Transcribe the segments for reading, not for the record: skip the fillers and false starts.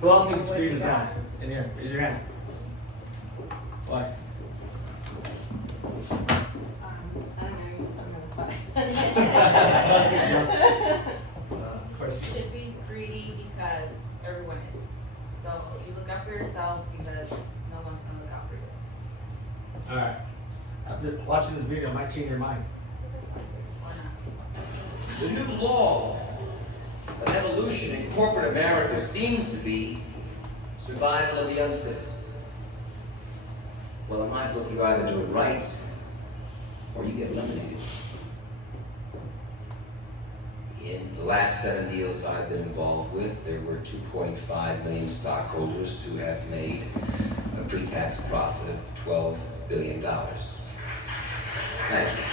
Who else thinks greed is bad? In here, raise your hand. Why? I don't know, you just put me on the spot. Question. Should be greedy because everyone is. So you look out for yourself because no one's gonna look out for you. All right. After watching this video, I might change your mind. Or not. The new law of evolution in corporate America seems to be survival of the unfittest. Well, in my book, you either do it right or you get eliminated. In the last 7 deals that I've been involved with, there were 2.5 million stockholders who have made a pre-tax profit of $12 billion. Thank you.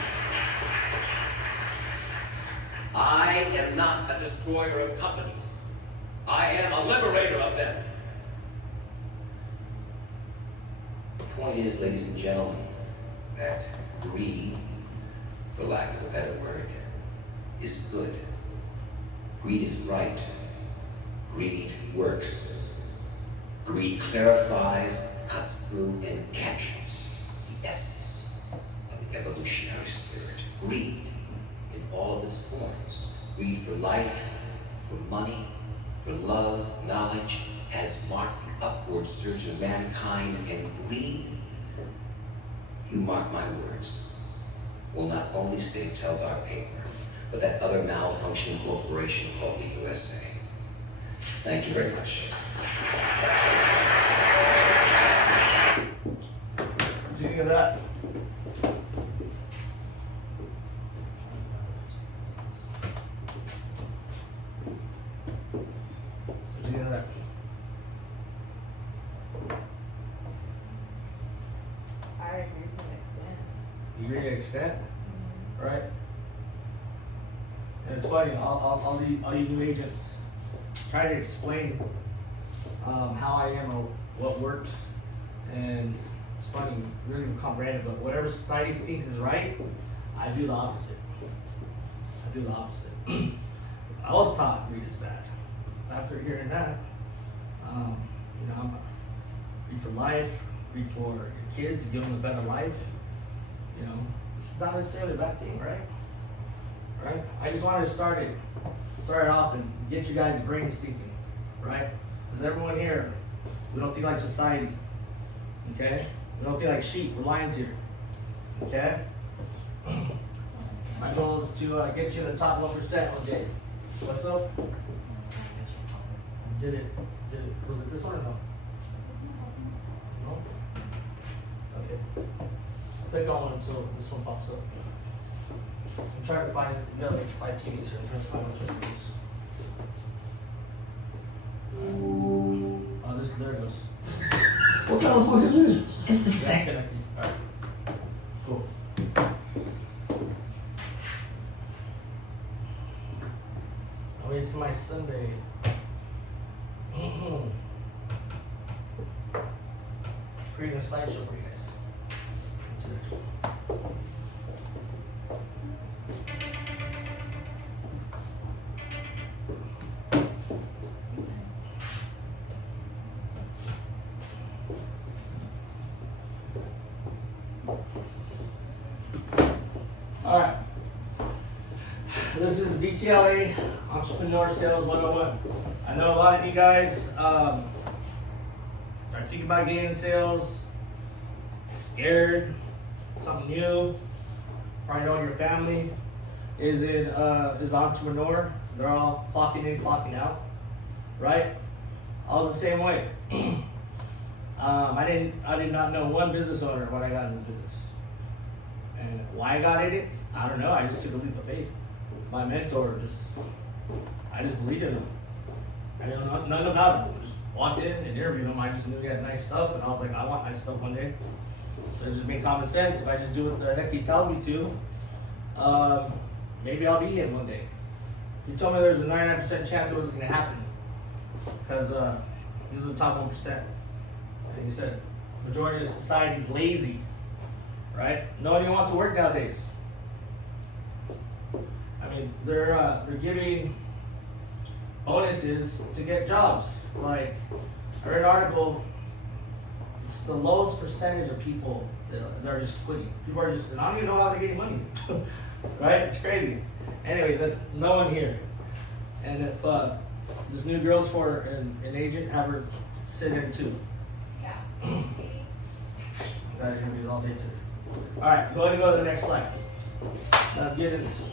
I am not a destroyer of companies. I am a liberator of them. The point is, ladies and gentlemen, that greed, for lack of a better word, is good. Greed is right. Greed works. Greed clarifies, cuts through, and captures the essence of the evolutionary spirit. Greed in all of its forms. Greed for life, for money, for love, knowledge, has marked the upward surge of mankind, and greed, you mark my words, will not only save Teldar paper, but that other malfunctioning corporation called the USA. Thank you very much. What do you think of that? What do you think of that? I agree to an extent. You agree to an extent, right? And it's funny, all you new agents try to explain how I am or what works, and it's funny, you really don't comprehend it, but whatever society thinks is right, I do the opposite. I do the opposite. I was taught greed is bad. After hearing that, I'm greed for life, greed for your kids, give them a better life. It's not necessarily a bad thing, right? Right? I just wanted to start it off and get you guys' brains thinking, right? Because everyone here, we don't think like society, okay? We don't think like sheep, we're lions here, okay? My goal is to get you in the top 1% one day. What's up? Did it, was it this one or no? No? Okay. I'll click on one until this one pops up. I'm trying to find, you gotta make 5 TVs here. I'm trying to find which one it is. Oh, there it goes. What kind of book is this? This is That's sick. connected. Alright. Cool. Oh, it's my Sunday. Creating a slideshow for you guys. All right. This is DTLA Entrepreneur Sales 101. I know a lot of you guys are thinking about getting in sales, scared, something new. Probably know your family is an entrepreneur. They're all clocking in, clocking out, right? I was the same way. I did not know one business owner when I got in this business. And why I got in it, I don't know. I just took a leap of faith. My mentor I just believed in him. I didn't know nothing about him. Just walked in and interviewed him. I just knew he had nice stuff, and I was like, I want nice stuff one day. So it just made common sense. If I just do what the heck he tells me to, maybe I'll be him one day. He told me there's a 99% chance it was going to happen because he was in the top 1%. And he said, majority of society is lazy, right? Nobody wants to work nowadays. I mean, they're giving bonuses to get jobs. Like, I read an article, it's the lowest percentage of people that are just quitting. People are just, and I don't even know how they're getting money. Right? It's crazy. Anyways, that's no one here. And if this new girl's for an agent, have her sit in too. Yeah. Got interviews all day today. Alright, go ahead and go to the next slide. Let's get into this.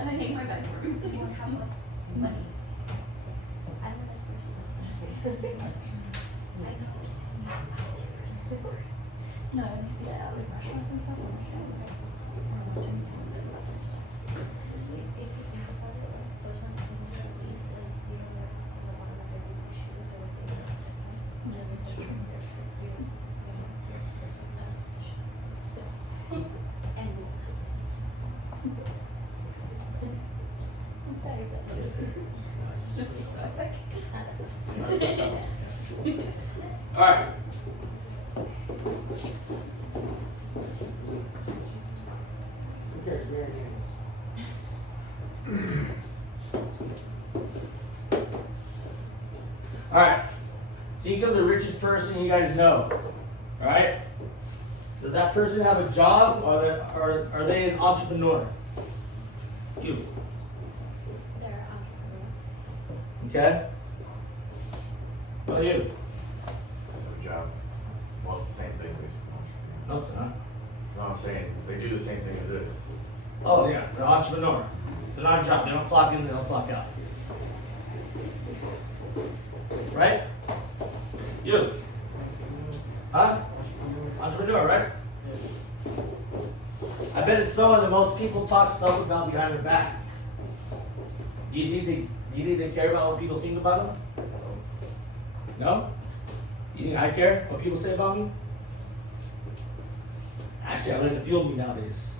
I hate my bed room. No, I see it at like restaurants and stuff. I'm like, I don't know, some good restaurant stuff. Yeah, that's true. Alright. Alright. Think of the richest person you guys know. Alright? Does that person have a job, or are they an entrepreneur? You. They're entrepreneur. Okay? Well, you. Good job. Well, it's the same thing, basically. No, it's not. No, I'm saying they do the same thing as this. Oh, yeah, they're an entrepreneur. They're not a job. They don't clock in, they don't clock out. Right? You. Huh? Entrepreneur, right? I bet it's someone that most people talk stuff about behind their back. You need to care about what people think about them? No? You think I care what people say about me? Actually, I let it fuel me nowadays.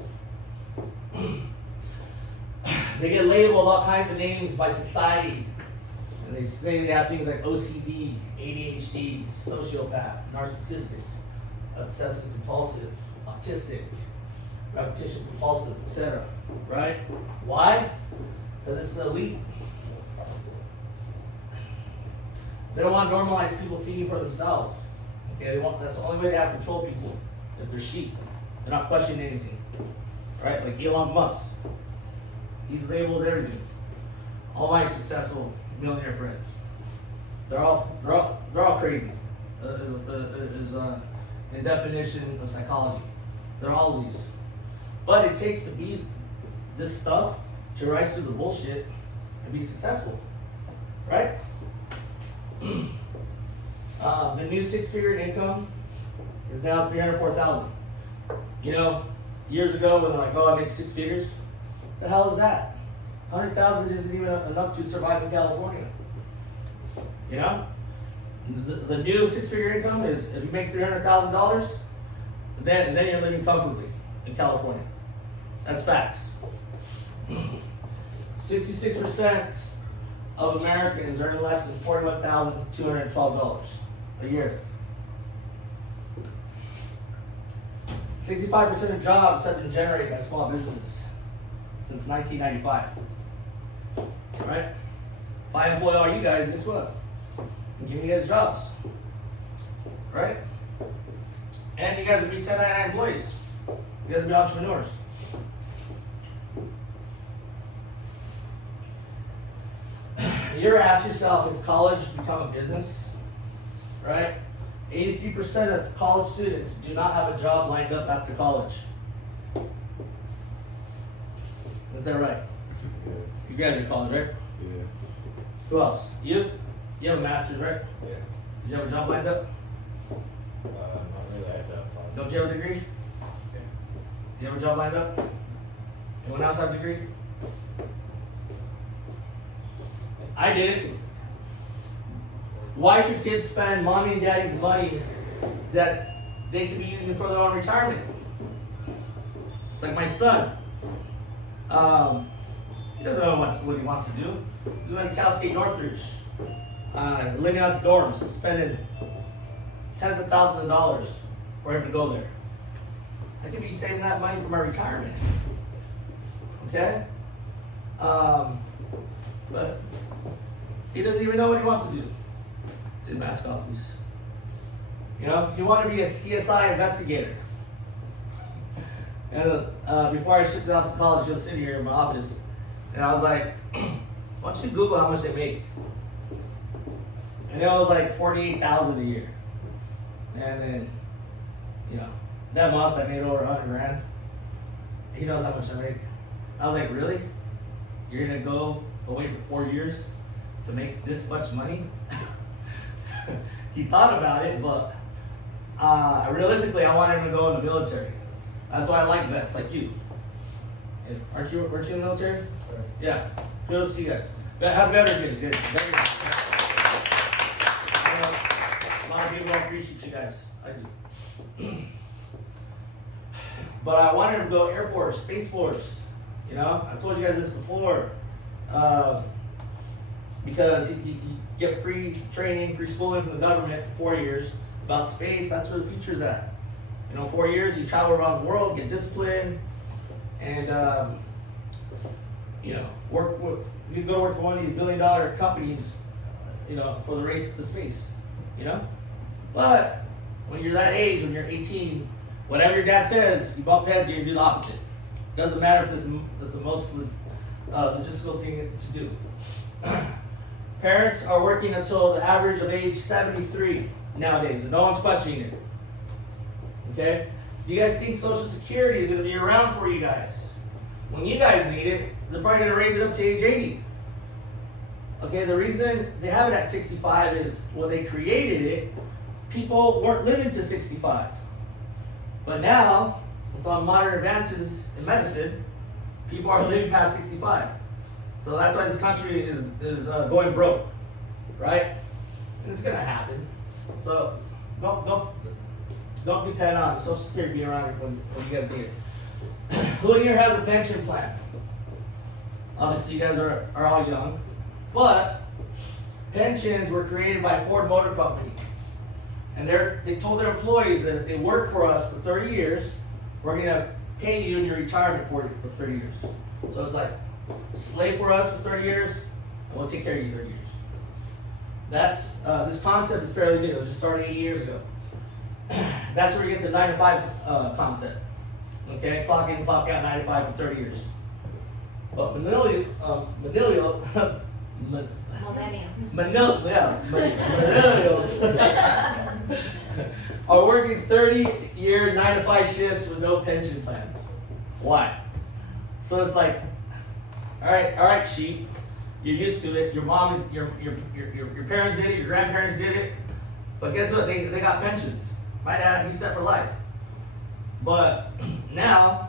They get labeled all kinds of names by society. And they say they have things like OCD, ADHD, sociopath, narcissistic, obsessive compulsive, autistic, repetition compulsive, etc. Right? Why? Because it's the elite. They don't want to normalize people thinking for themselves. Okay, that's the only way to have control people. If they're sheep, they're not questioning anything. Right? Like Elon Musk. He's labeled everything. All my successful millionaire friends. They're all crazy. In definition of psychology. They're all these. But it takes to be this stuff to rise through the bullshit and be successful. Right? The new six-figure income is now $304,000. You know, years ago when they're like, oh, I make six figures, the hell is that? 100,000 isn't even enough to survive in California. You know, the new six-figure income is if you make $300,000, then you're living comfortably in California. That's facts. 66% of Americans earn less than $41,212 a year. 65% of jobs have been generated by small businesses since 1995. All right? If I employ all you guys, guess what? I'm giving you guys jobs. Right? And you guys will be 1099 employees. You guys will be entrepreneurs. You ever ask yourself, has college become a business? Right? 83% of college students do not have a job lined up after college. Is that right? Yeah. You graduated college, right? Yeah. Who else? You? You have a master's, right? Yeah. Did you have a job lined up? Not really. I had to apply. Don't you have a degree? Yeah. You have a job lined up? Anyone else have a degree? I did. Why should kids spend mommy and daddy's money that they could be using for their own retirement? It's like my son. He doesn't know what he wants to do. He's going to Cal State Northridge, living out the dorms and spending tens of thousands of dollars for him to go there. I could be saving that money for my retirement. Okay? But he doesn't even know what he wants to do. Did mask off, please. You know, you want to be a CSI investigator. And before I shipped out to college, you'll sit here in my office, and I was like, why don't you Google how much they make? And it was like $48,000 a year. And then, you know, that month I made over $100,000. He knows how much I make. I was like, really? You're gonna go away for 4 years to make this much money? He thought about it, but realistically, I wanted him to go in the military. That's why I like vets like you. And weren't you in the military? Sorry. Yeah. Kudos to you guys. Have veterans. Yes. A lot of people don't appreciate you guys. I do. But I wanted him to go Air Force, Space Force. You know, I told you guys this before. Because you get free training, free schooling from the government for 4 years about space. That's where the future's at. You know, 4 years, you travel around the world, get disciplined, and you know, you go to work for one of these billion-dollar companies, you know, for the race to space. You know, but when you're that age, when you're 18, whatever your dad says, you bump heads, you do the opposite. Doesn't matter if this is the most logistical thing to do. Parents are working until the average of age 73 nowadays, and no one's questioning it. Okay? Do you guys think Social Security is going to be around for you guys? When you guys need it, they're probably going to raise it up to age 80. Okay, the reason they have it at 65 is when they created it, people weren't living to 65. But now, with all modern advances in medicine, people are living past 65. So that's why this country is going broke, right? And it's gonna happen. So don't depend on Social Security being around when you guys need it. Who in here has a pension plan? Obviously, you guys are all young, but pensions were created by Ford Motor Company, and they told their employees that if they work for us for 30 years, we're gonna pay you in your retirement for 30 years. So it's like, slave for us for 30 years, and we'll take care of you 30 years. That's this concept is fairly new. It just started 80 years ago. That's where you get the 9 to 5 concept. Okay, clock in, clock out, 9 to 5 for 30 years. But millennials are working 30-year 9 to 5 shifts with no pension plans. Why? So it's like, all right, sheep. You're used to it. Your mom, your parents did it. Your grandparents did it. But guess what? They got pensions. My dad, he's set for life. But now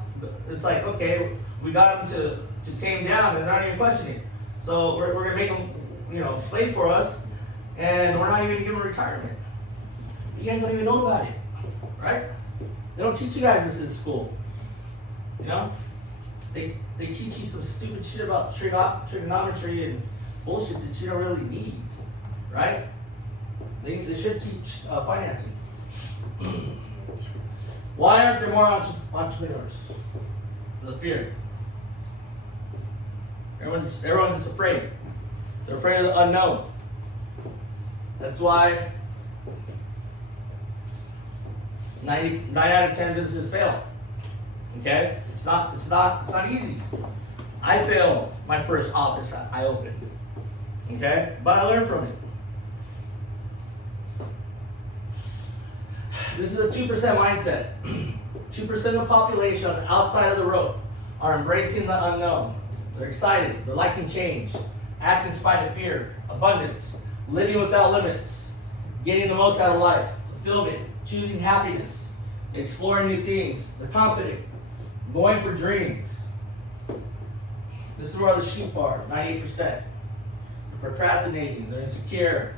it's like, okay, we got them to tame down, and they're not even questioning. So we're gonna make them, you know, slave for us, and we're not even gonna give them retirement. You guys don't even know about it, right? They don't teach you guys this in school. You know, they teach you some stupid shit about trigonometry and bullshit that you don't really need, right? They should teach financing. Why aren't there more entrepreneurs? The fear. Everyone's just afraid. They're afraid of the unknown. That's why 9 out of 10 businesses fail. Okay? It's not easy. I failed my first office I opened. Okay? But I learned from it. This is a 2% mindset. 2% of the population on the outside of the rope are embracing the unknown. They're excited. They're liking change. Act in spite of fear. Abundance. living without limits, getting the most out of life, fulfillment, choosing happiness, exploring new things, the confident, going for dreams. This is where the sheep are, 98%. They're procrastinating, they're insecure,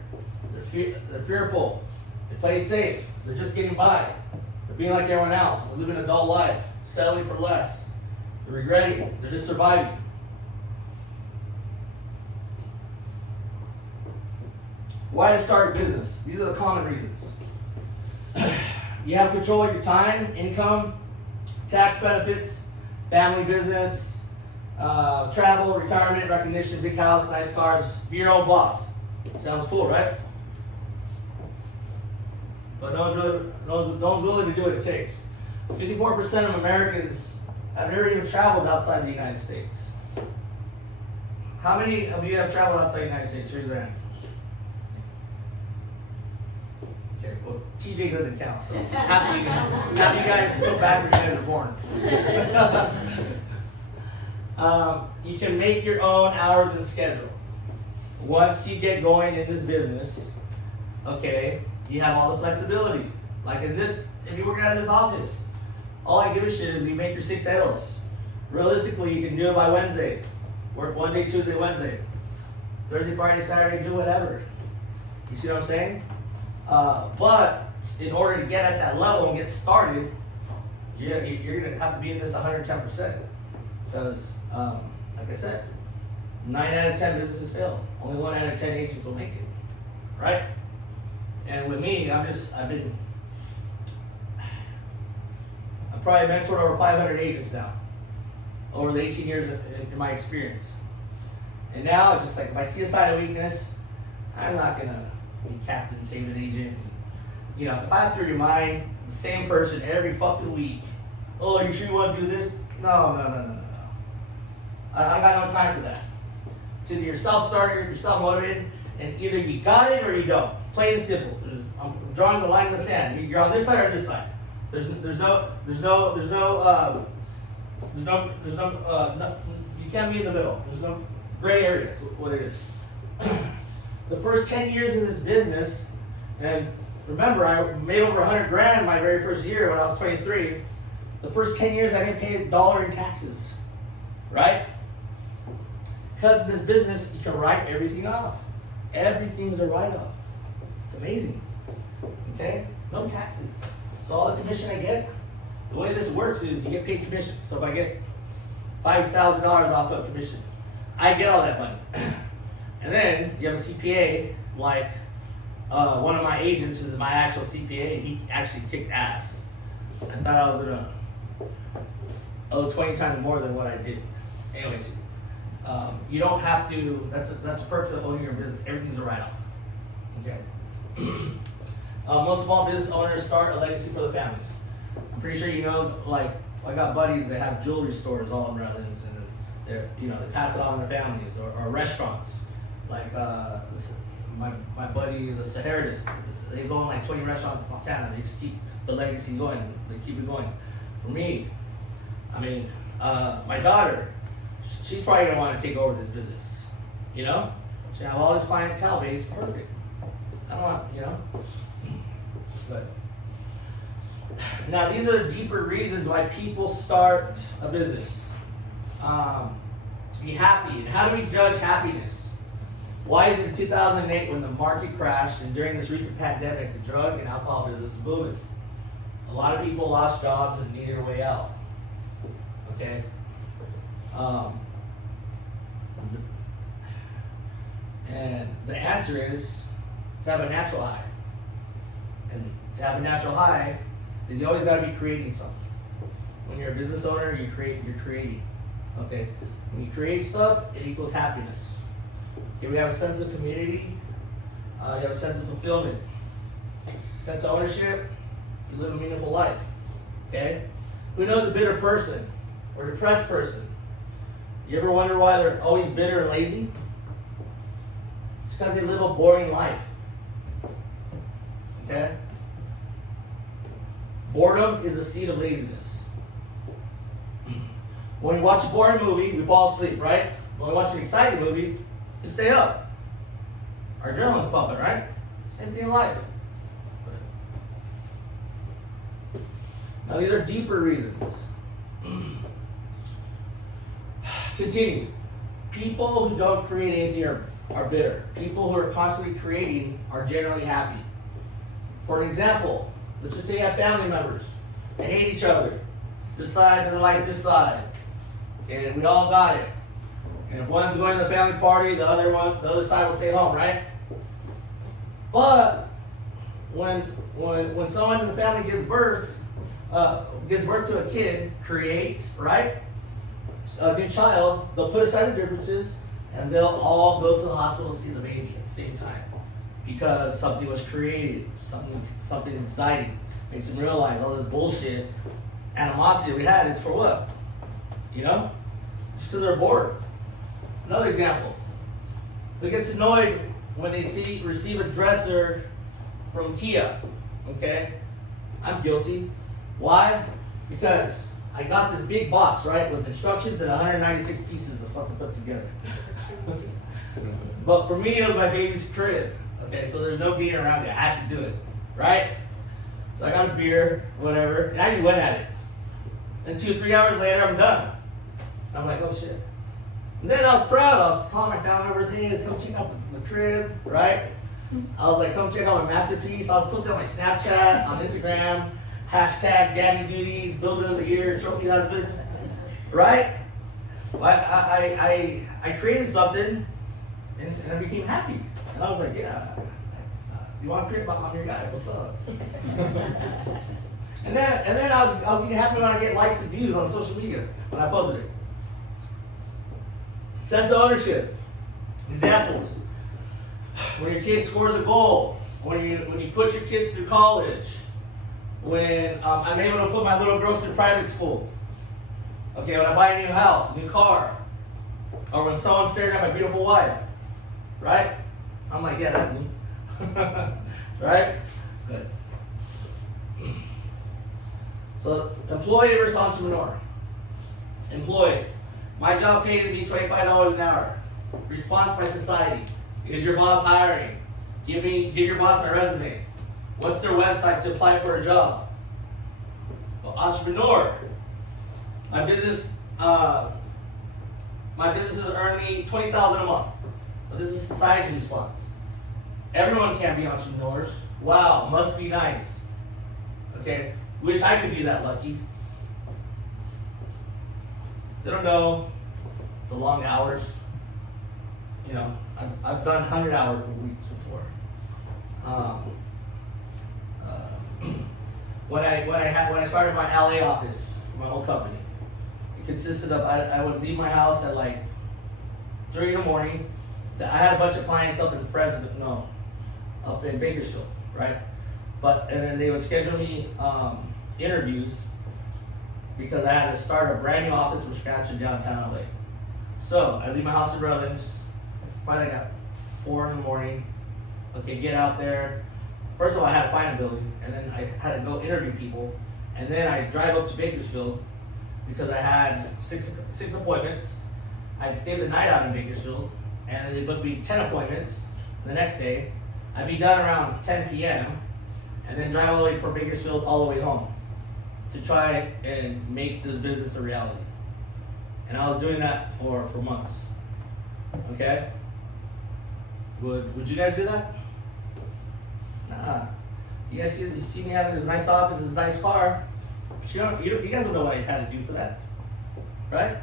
they're fearful, they play it safe, they're just getting by, they're being like everyone else, they're living a dull life, settling for less, they're regretting, they're just surviving. Why to start a business? These are the common reasons. You have control of your time, income, tax benefits, family business, travel, retirement, recognition, big house, nice cars, be your own boss. Sounds cool, right? But no one's willing to do what it takes. 54% of Americans have never even traveled outside the United States. How many of you have traveled outside the United States? Raise your hand. Okay, well, TJ doesn't count, so half of you guys go back where you guys are born. You can make your own hours and schedule. Once you get going in this business, okay, you have all the flexibility. Like in this, if you work out of this office, all I give a shit is you make your 6 sales. Realistically, you can do it by Wednesday. Work Monday, Tuesday, Wednesday. Thursday, Friday, Saturday, do whatever. You see what I'm saying? But in order to get at that level and get started, you're gonna have to be in this 110%. Because, like I said, 9 out of 10 businesses fail. Only 1 out of 10 agents will make it, right? And with me, I've probably mentored over 500 agents now, over the 18 years in my experience. And now it's just like, if I see a sign of weakness, I'm not gonna be captain, save an agent. You know, if I have to remind the same person every fucking week, oh, you sure you want to do this? No. I got no time for that. It's either you're self-starter, you're self-motivated, and either you got it or you don't. Plain and simple. I'm drawing the line in the sand. You're on this side or this side. You can't be in the middle. There's no gray areas, what it is. The first 10 years in this business, and remember, I made over 100 grand my very first year when I was 23. The first 10 years, I didn't pay $1 in taxes, right? Because in this business, you can write everything off. Everything's a write-off. It's amazing, okay? No taxes. So all the commission I get, the way this works is you get paid commission. So if I get $5,000 off of commission, I get all that money. And then you have a CPA, like one of my agents is my actual CPA, and he actually kicked ass. I thought I was gonna owe 20 times more than what I did. Anyways, you don't have to, that's a perks of owning your business. Everything's a write-off, okay? Most small business owners start a legacy for the families. I'm pretty sure you know, like, I got buddies that have jewelry stores all in Redlands, and they pass it on to their families, or restaurants. Like my buddy, the Saharitas, they go in like 20 restaurants in Montana. They just keep the legacy going. They keep it going. For me, I mean, my daughter, she's probably gonna want to take over this business. You know, she have all this clientele base, perfect. I don't want, but now these are the deeper reasons why people start a business. To be happy, and how do we judge happiness? Why is it in 2008 when the market crashed and during this recent pandemic, the drug and alcohol business is booming? A lot of people lost jobs and needed a way out. Okay? And the answer is to have a natural high. And to have a natural high is you always got to be creating something. When you're a business owner, you're creating. Okay? When you create stuff, it equals happiness. Okay, we have a sense of community, you have a sense of fulfillment, sense of ownership, you live a meaningful life, okay? Who knows a bitter person or depressed person? You ever wonder why they're always bitter and lazy? It's because they live a boring life, okay? Boredom is the seed of laziness. When we watch a boring movie, we fall asleep, right? When we watch an exciting movie, we stay up, Our adrenaline's pumping, right? Same thing in life. Now these are deeper reasons. Continue. People who don't create anything are bitter. People who are constantly creating are generally happy. For an example, let's just say you have family members. They hate each other. This side doesn't like this side. And we all got it. And if one's going to the family party, the other side will stay home, right? But when someone in the family gives birth to a kid, creates, right? A new child, they'll put aside the differences and they'll all go to the hospital to see the baby at the same time. Because something was created, something's exciting. Makes them realize all this bullshit, animosity we had is for what? You know? Just because they're bored. Another example. Who gets annoyed when they receive a dresser from Kia? Okay? I'm guilty. Why? Because I got this big box, right, with instructions and 196 pieces of what to put together. But for me, it was my baby's crib. Okay, so there's no getting around it. I had to do it, right? So I got a beer, whatever, and I just went at it. And 2-3 hours later, I'm done. I'm like, oh shit. And then I was proud. I was calling my family members, hey, come check out the crib, right? I was like, come check out my masterpiece. I was posting on my Snapchat, on Instagram, hashtag daddy duties, builder of the year, trophy husband, right? I created something and I became happy. And I was like, yeah, you want to create? I'm your guy, what's up? and then I was getting happy when I get likes and views on social media when I posted it. Sense of ownership. Examples. When your kid scores a goal, when you put your kids through college, when I'm able to put my little girls through private school, okay, when I buy a new house, a new car, or when someone's staring at my beautiful wife, right? I'm like, yeah, that's me. Right? Good. So, employee versus entrepreneur. Employee. My job pays me $25 an hour. Response by society. Is your boss hiring? Give your boss my resume. What's their website to apply for a job? Well, entrepreneur. My businesses earn me $20,000 a month. But this is society's response. Everyone can be entrepreneurs. Wow, must be nice. Okay, wish I could be that lucky. They don't know the long hours. You know, I've done 100-hour weeks before. When I started my LA office, my whole company, it consisted of I would leave my house at like 3 in the morning. I had a bunch of clients up in Fresno, up in Bakersfield, right? And then they would schedule me interviews because I had to start a brand new office from scratch in downtown LA. So I leave my house in Redlands, probably like at 4 in the morning. Okay, get out there. First of all, I had to find a building, and then I had to go interview people, and then I drive up to Bakersfield because I had six appointments. I'd stay the night out in Bakersfield, and then they booked me 10 appointments the next day. I'd be done around 10 p.m. and then drive all the way from Bakersfield all the way home to try and make this business a reality. And I was doing that for months. Okay? Would you guys do that? Nah. You guys see me having this nice office, this nice car, but you guys don't know what I had to do for that, right?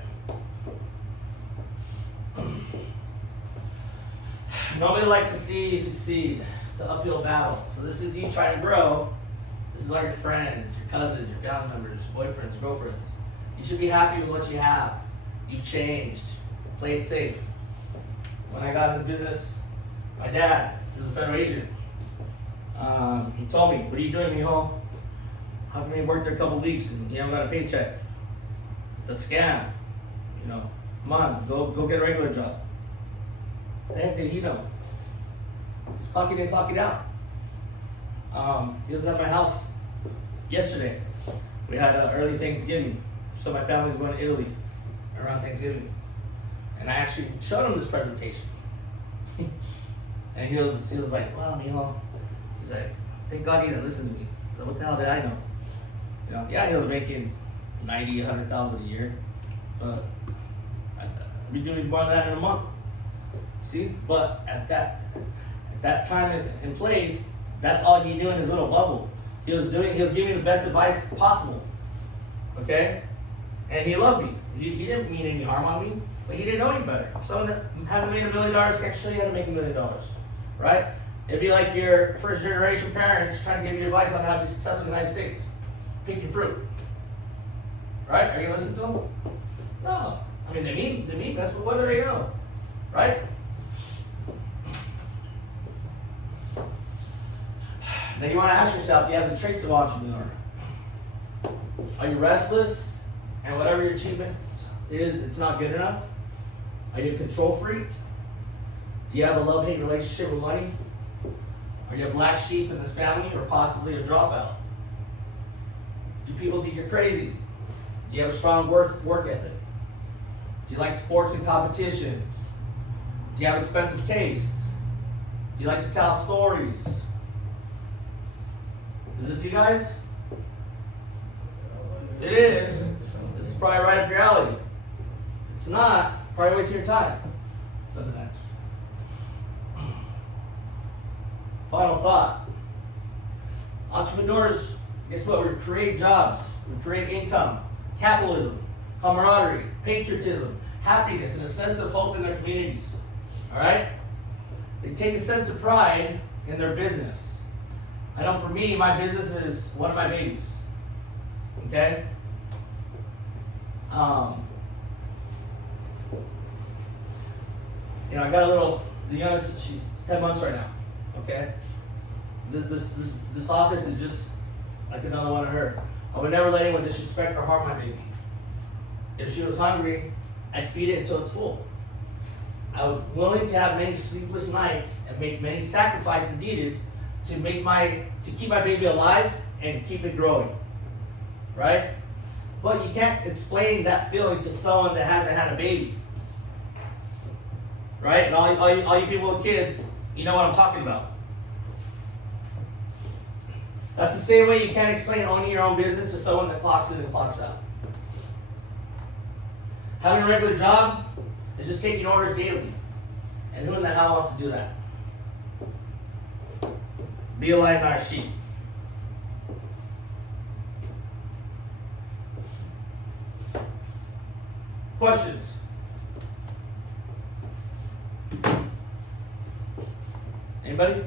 Nobody likes to see you succeed. It's an uphill battle. So this is you trying to grow. This is all your friends, your cousins, your family members, boyfriends, girlfriends. You should be happy with what you have. You've changed. Play it safe. When I got in this business, my dad, he was a federal agent. He told me, what are you doing, mijo? How come you worked there a couple weeks and you haven't got a paycheck? It's a scam. You know, come on, go get a regular job. The heck did he know? Just clock it in, clock it out. He was at my house yesterday. We had early Thanksgiving, so my family's going to Italy around Thanksgiving. And I actually showed him this presentation. And he was like, well, mijo, he's like, thank God he didn't listen to me. I was like, what the hell did I know? You know, yeah, he was making 90, 100,000 a year, but I'd be doing more than that in a month. See, but at that time and place, that's all he knew in his little bubble. He was giving me the best advice possible. Okay? And he loved me. He didn't mean any harm on me, but he didn't know any better. Someone that hasn't made $1 million can't show you how to make $1 million. Right? It'd be like your first generation parents trying to give you advice on how to be successful in the United States. Picking fruit. Right? Are you gonna listen to them? No. I mean, they mean best, but what do they know? Right? Now you want to ask yourself, do you have the traits of an entrepreneur? Are you restless and whatever your achievement is, it's not good enough? Are you a control freak? Do you have a love-hate relationship with money? Are you a black sheep in this family or possibly a dropout? Do people think you're crazy? Do you have a strong work ethic? Do you like sports and competition? Do you have expensive taste? Do you like to tell stories? Is this you guys? If it is, this is probably right up your alley. If it's not, probably wasting your time. Nothing next. Final thought. Entrepreneurs, guess what? We create jobs, we create income, capitalism, camaraderie, patriotism, happiness, and a sense of hope in their communities. Alright? They take a sense of pride in their business. I know for me, my business is one of my babies. Okay? You know, I got a little, the youngest, she's 10 months right now. Okay? This office is just like another one of her. I would never let anyone disrespect or harm my baby. If she was hungry, I'd feed it until it's full. I'm willing to have many sleepless nights and make many sacrifices needed to keep my baby alive and keep it growing. Right? But you can't explain that feeling to someone that hasn't had a baby. Right? And all you people with kids, you know what I'm talking about. That's the same way you can't explain owning your own business to someone that clocks in and clocks out. Having a regular job is just taking orders daily. And who in the hell wants to do that? Be a lion, not a sheep. Questions? Anybody?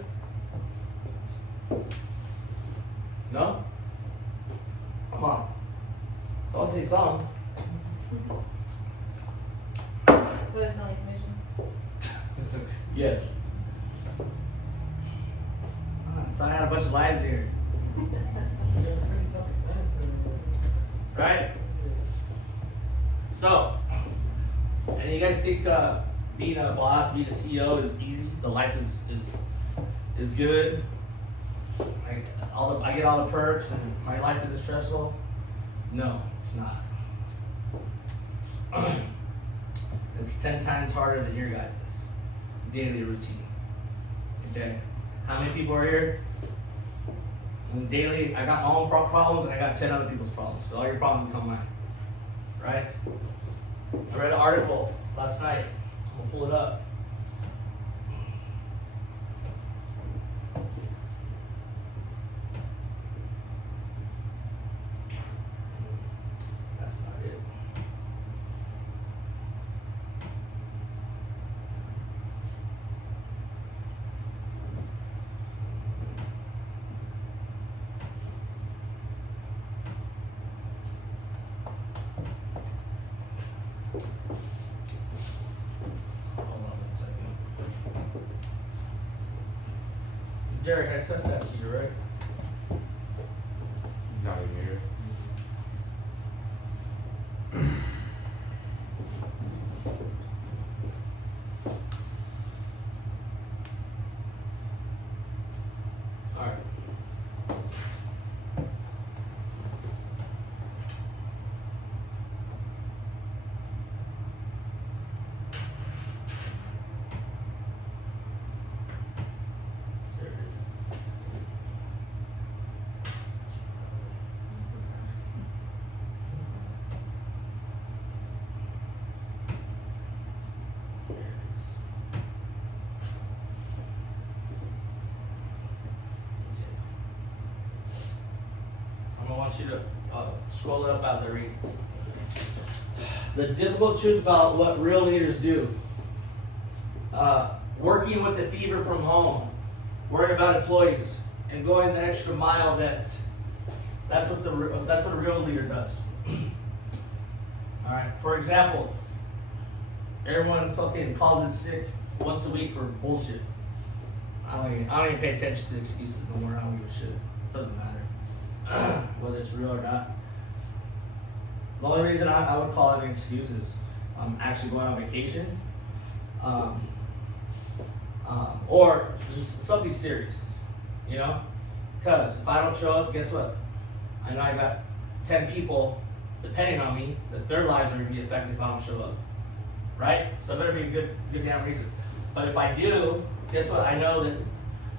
No? Come on. Someone say something. So that's only commission? Yes. I thought I had a bunch of lies here. Pretty self-explanatory. Right? So, and you guys think being a boss, being a CEO is easy? The life is good? I get all the perks and my life isn't stressful? No, it's not. It's 10 times harder than your guys' daily routine. Okay? How many people are here? And daily, I got my own problems and I got 10 other people's problems. But all your problems become mine. Right? I read an article last night. I'm gonna pull it up. That's not it. Hold on one second. Derek, I sent that to you, right? He's not even here. All right. want you to scroll it up as I read. The difficult truth about what real leaders do. Working with the fever from home, worrying about employees, and going the extra mile. That's what a real leader does. All right. For example, everyone fucking calls in sick once a week for bullshit. I don't even pay attention to the excuses no more. I don't give a shit. It doesn't matter whether it's real or not. The only reason I would call it an excuse is I'm actually going on vacation, or just something serious, you know? Because if I don't show up, guess what? I know I got 10 people depending on me that their lives are going to be affected if I don't show up, right? So it better be a good damn reason. But if I do, guess what? I know that,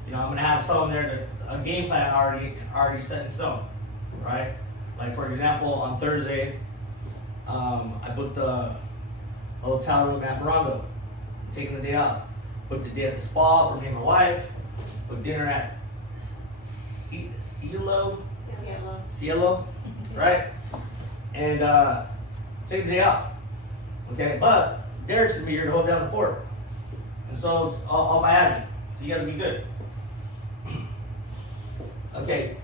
you know, I'm going to have someone there a game plan already set in stone, right? Like for example, on Thursday, I booked a hotel room at Morongo. I'm taking the day off. Booked the day at the spa for me and my wife. Booked dinner at Cielo, right? And take the day off. Okay, but Derek's gonna be here to hold down the fort. And so it's all my admin. So you gotta be good. Okay,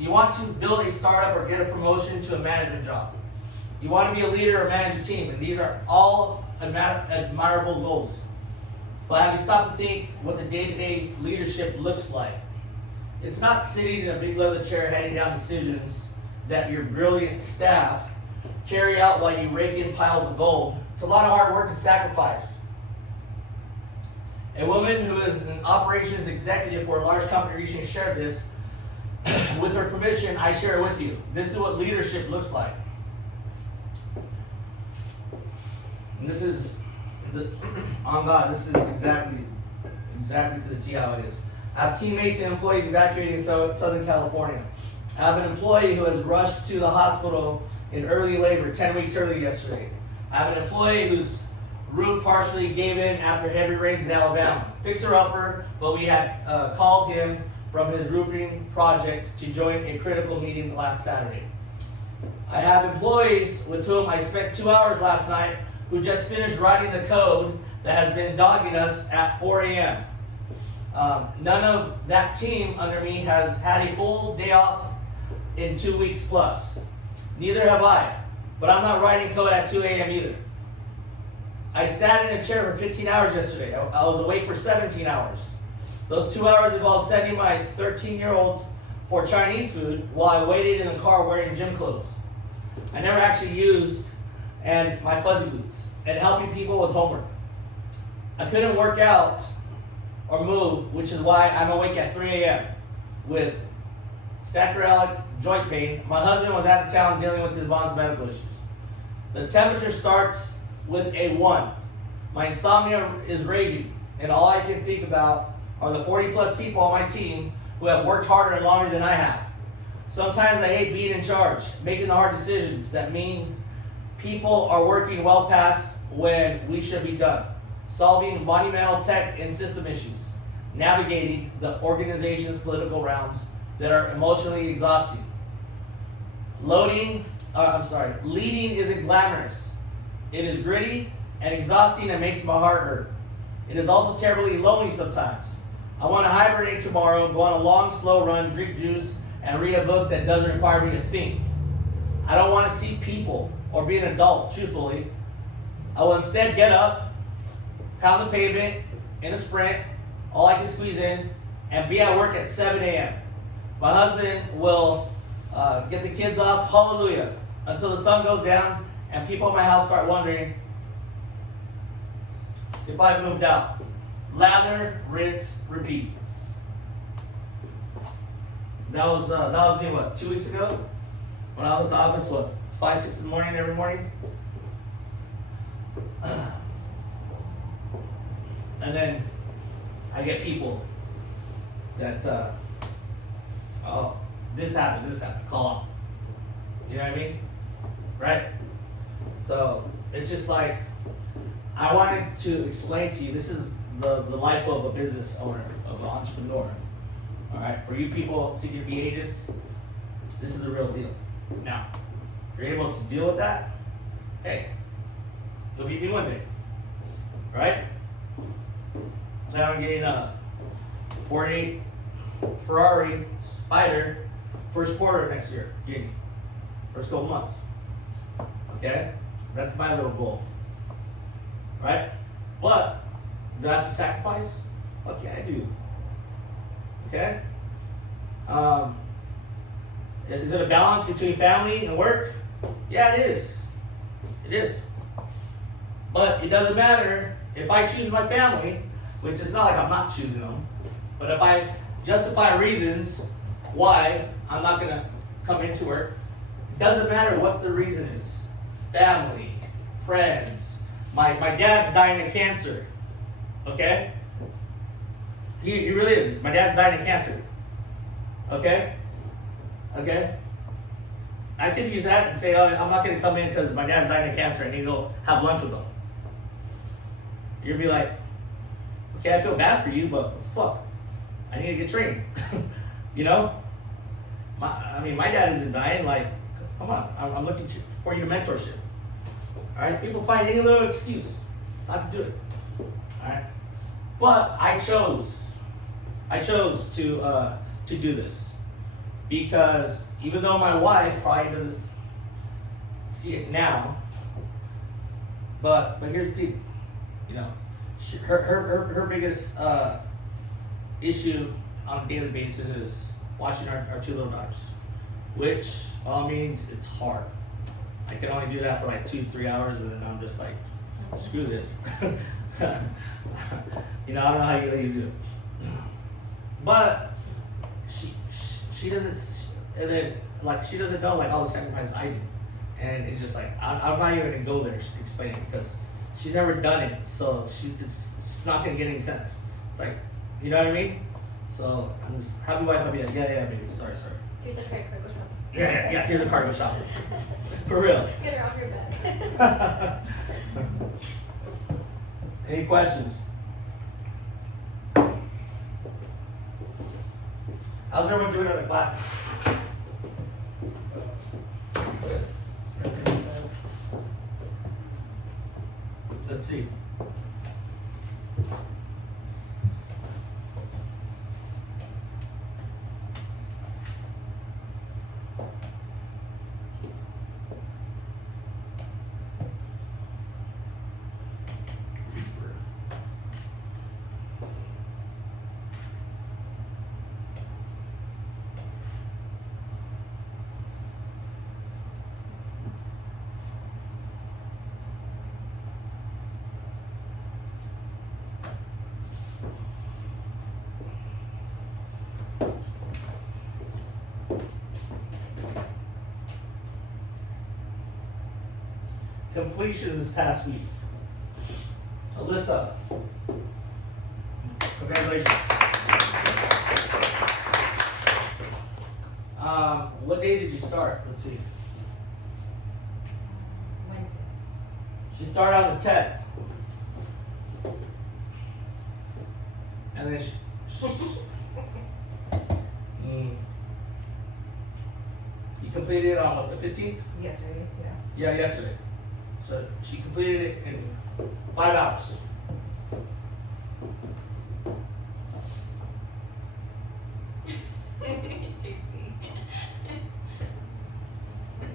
you want to build a startup or get a promotion to a management job. You want to be a leader or manage a team, and these are all admirable goals. But have you stopped to think what the day-to-day leadership looks like? It's not sitting in a big leather chair handing down decisions that your brilliant staff carry out while you rake in piles of gold. It's a lot of hard work and sacrifice. A woman who is an operations executive for a large company recently shared this. With her permission, I share it with you. This is what leadership looks like. And this is, on God, this is exactly to the T how it is. I have teammates and employees evacuating Southern California. I have an employee who has rushed to the hospital in early labor 10 weeks early yesterday. I have an employee whose roof partially gave in after heavy rains in Alabama. Fixer-upper, but we had called him from his roofing project to join a critical meeting last Saturday. I have employees with whom I spent 2 hours last night who just finished writing the code that has been dogging us at 4 a.m. None of that team under me has had a full day off in 2 weeks plus. Neither have I, but I'm not writing code at 2 a.m. either. I sat in a chair for 15 hours yesterday. I was awake for 17 hours. Those 2 hours involved sending my 13-year-old for Chinese food while I waited in the car wearing gym clothes I never actually used, and my fuzzy boots, and helping people with homework. I couldn't work out or move, which is why I'm awake at 3 a.m. with sacroiliac joint pain. My husband was out of town dealing with his mom's medical issues. The temperature starts with a 1. My insomnia is raging, and all I can think about are the 40 plus people on my team who have worked harder and longer than I have. Sometimes I hate being in charge, making the hard decisions that mean people are working well past when we should be done, solving monumental tech and system issues, navigating the organization's political realms that are emotionally exhausting. Leading isn't glamorous. It is gritty and exhausting and makes my heart hurt. It is also terribly lonely sometimes. I want to hibernate tomorrow, go on a long, slow run, drink juice, and read a book that doesn't require me to think. I don't want to see people or be an adult, truthfully. I will instead get up, pound the pavement in a sprint, all I can squeeze in, and be at work at 7 a.m. My husband will get the kids off, hallelujah, until the sun goes down and people in my house start wondering if I've moved out. Lather, rinse, repeat. That was me, what, 2 weeks ago? When I was at the office, what, 5, 6 in the morning every morning? And then I get people that, this happened, call up. You know what I mean? Right? So, it's just like, I wanted to explain to you, this is the life of a business owner, of an entrepreneur. All right, for you people seeking to be agents, this is the real deal. Now, if you're able to deal with that, hey, you'll beat me one day, right? Plan on getting a 48 Ferrari Spider first quarter next year, first couple months. Okay, that's my little goal, right? But do I have to sacrifice? Fuck yeah, I do. Okay. Is it a balance between family and work? Yeah, it is. It is. But it doesn't matter if I choose my family, which is not like I'm not choosing them, but if I justify reasons why I'm not gonna come into work, it doesn't matter what the reason is. Family, friends, my dad's dying of cancer, okay? He really is. My dad's dying of cancer, okay? Okay? I could use that and say, oh, I'm not gonna come in because my dad's dying of cancer. I need to go have lunch with him. You'd be like, okay, I feel bad for you, but what the fuck? I need to get trained. You know? My dad isn't dying. Like, come on, I'm looking for you to mentorship. All right, people find any little excuse not to do it. All right, but I chose to do this because even though my wife probably doesn't see it now, but here's the thing, you know, her biggest issue on a daily basis is watching our two little daughters, which all means it's hard. I can only do that for like 2-3 hours, and then I'm just like, screw this. You know, I don't know how you ladies do it, but she doesn't, and then like she doesn't know like all the sacrifices I do, and it's just like I'm not even gonna go there to explain it because she's never done it, so it's not gonna get any sense. It's like, you know what I mean? So I'm just happy wife, happy dad. Yeah, baby. Sorry. Here's a credit card, go shop. Yeah. Here's a cargo shop. For real. Get her off your back. Any questions? How's everyone doing in the classes? Let's see. Completions this past week. Alyssa, congratulations. What day did you start? Let's see. Wednesday. She started on the 10th. And then you completed it on what, the 15th? Yesterday, yeah. Yeah, yesterday. So she completed it in 5 hours.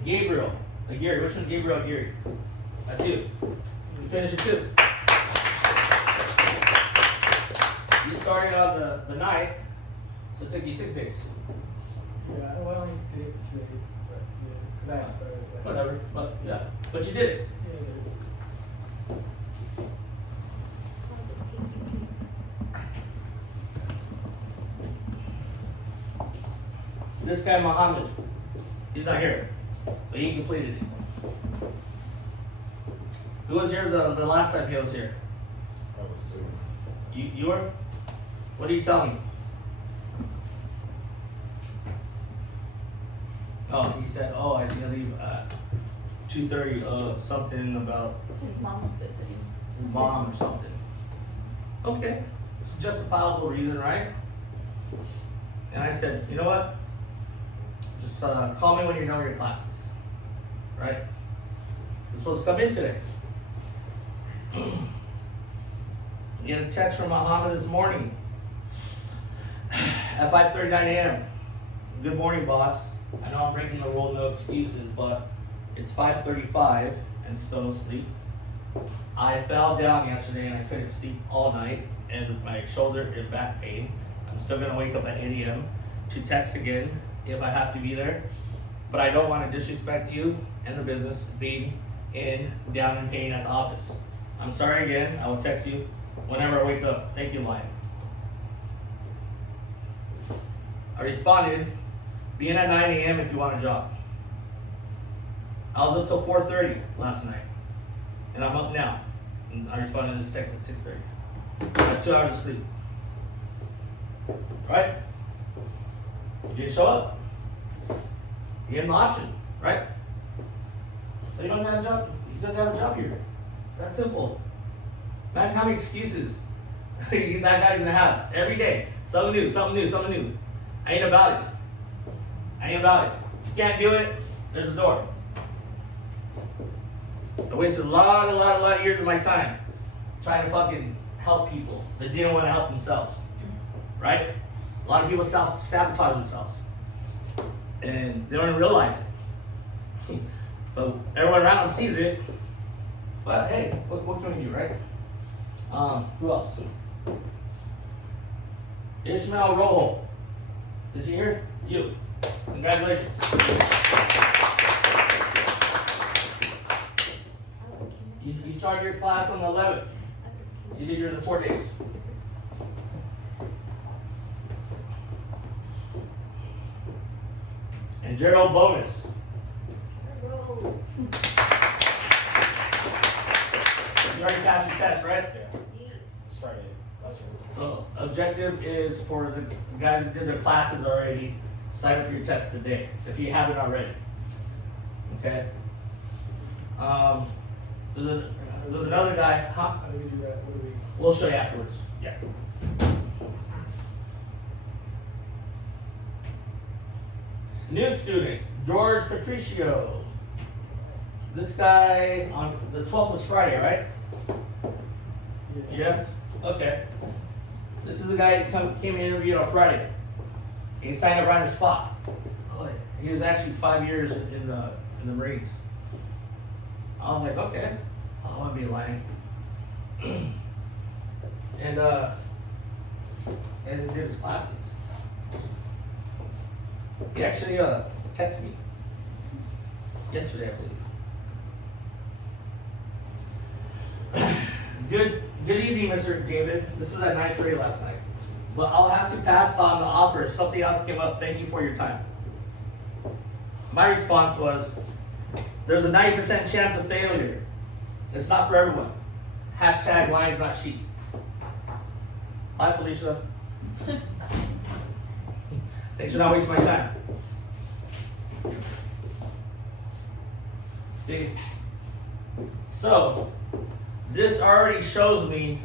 Gabriel, Gary, which one's Gabriel or Gary? That's you. You finished it too. You started on the 9th, so it took you 6 days. Yeah, I only did it for 2 days, but yeah, because I started. Like, Whatever, but yeah, but you did it. yeah. This guy Muhammad, he's not here, but he completed it. Who was here the last time he was here? I was soon. You were? What did you tell me? Oh, he said, oh, I didn't leave at 2:30, something about His mom was visiting. mom or something. Okay, it's a justifiable reason, right? And I said, you know what? Just call me when you know your classes. Right? You're supposed to come in today. Get a text from Muhammad this morning at 5:39 a.m. Good morning, boss. I know I'm breaking the rule, no excuses, but it's 5:35 and still no sleep. I fell down yesterday and I couldn't sleep all night, and my shoulder and back pain. I'm still gonna wake up at 8 a.m. to text again if I have to be there, but I don't want to disrespect you and the business being down in pain at the office. I'm sorry again. I will text you whenever I wake up. Thank you, Lion. I responded, be in at 9 a.m. if you want a job. I was up till 4:30 last night, and I'm up now. And I responded to this text at 6:30. I had 2 hours of sleep. Right? You didn't show up. You gave him the option, right? So he doesn't have a job. He doesn't have a job here. It's that simple. Imagine how many excuses that guy's gonna have every day. Something new, something new, something new. I ain't about it. I ain't about it. If you can't do it, there's a door. I wasted a lot of years of my time trying to fucking help people that didn't want to help themselves. Right? A lot of people self-sabotage themselves. And they don't even realize it. But everyone around them sees it. But hey, what can we do, right? Who else? Ishmael Rojo. Is he here? You. Congratulations. You started your class on the 11th. So you did yours in 4 days. And Gerald Bonus. You already passed your test, right? Yeah. Started last year. So objective is for the guys that did their classes already, sign up for your test today, if you haven't already. Okay? There's another guy, How do we do that? What do we? we'll show you afterwards. Yeah. New student, George Patricio. This guy, on the 12th was Friday, right? Yeah? Okay. This is the guy that came and interviewed on Friday. He signed up right on the spot. He was actually 5 years in the Marines. I was like, okay, I want to be lying. And he did his classes. He actually texted me yesterday, I believe. Good evening, Mr. David. This was at 9:30 last night. But I'll have to pass on the offer if something else came up. Thank you for your time. My response was, there's a 90% chance of failure. It's not for everyone. Hashtag lions not sheep. Hi, Felicia. Thanks for not wasting my time. See? So, this already shows me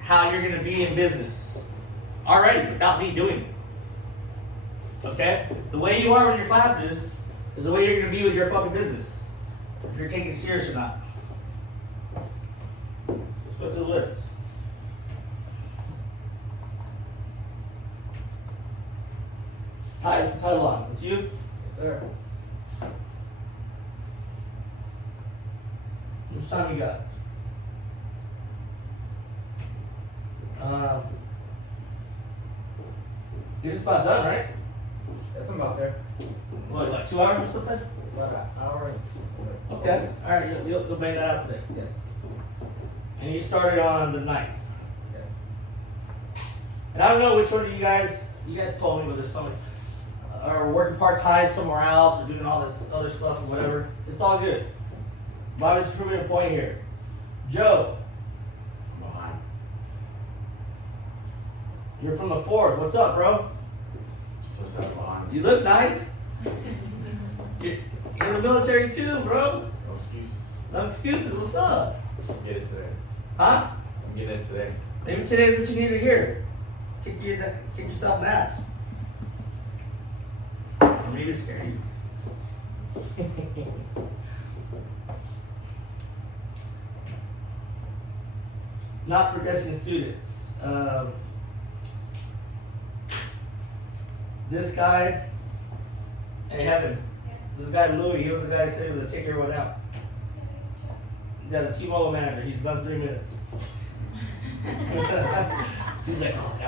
how you're going to be in business. Already, without me doing it. Okay? The way you are with your classes is the way you're going to be with your fucking business. If you're taking it serious or not. Let's go through the list. Ty Long, it's you? Yes, sir. How much time you got? You're just about done, right? That's about there. What, like 2 hours or something? About an hour. And, Okay. All right, you'll bang that out today. Yes. And you started on the 9th. Okay. And I don't know which one of you guys told me, whether somebody are working part-time somewhere else or doing all this other stuff or whatever. It's all good. But I'm just proving a point here. Joe, I'm behind. you're from the 4th. What's up, bro? Just that behind. You look nice. You're in the military too, bro. No excuses. No excuses. What's up? I'm getting it today. Huh? I'm getting it today. Maybe today's what you need to hear. Kick yourself in the ass. And me to scare you. Not progressing students. This guy, hey Heaven, this guy Louis, he was the guy who said he was a take everyone out. Yeah, the T-Mobile manager, he's done 3 minutes. He's like, oh,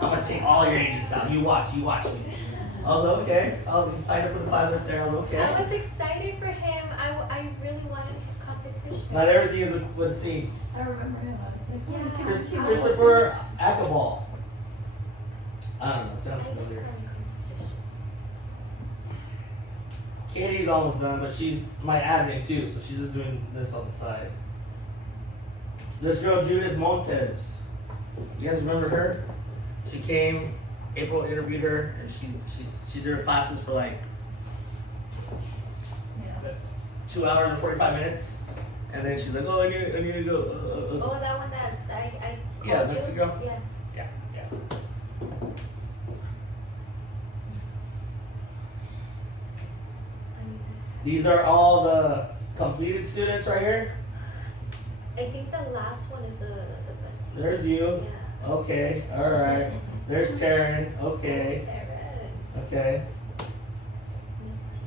I'm gonna take all your agents out. You watch me. I was okay. I was excited for the class right there. I was okay. I was excited for him. I really wanted competition. Not everything is what it seems. I remember him. I was like, yeah. Christopher Acabal. I don't know, sounds familiar. Katie's almost done, but she's my admin too, so she's just doing this on the side. This girl, Judith Montes. You guys remember her? She came, April interviewed her, and she did her classes for like Yeah. 2 hours and 45 minutes. And then she's like, oh, I need to go. Oh, that one that I Yeah, called that's you? the girl. Yeah. Yeah. These are all the completed students right here. I think the last one is the best one. There's you. Yeah. Okay, alright. There's Taryn. Okay. Taryn. Okay. Misty.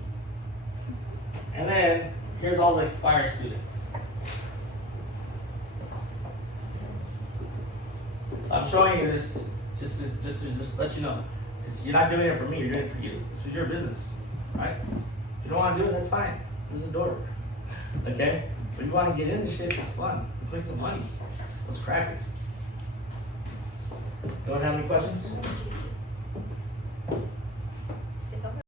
And then here's all the expired students. So I'm showing you this just to let you know. You're not doing it for me, you're doing it for you. This is your business. Right? If you don't want to do it, that's fine. There's a door. Okay? But you want to get into shit, it's fun. Let's make some money. Let's crack it. You don't have any questions?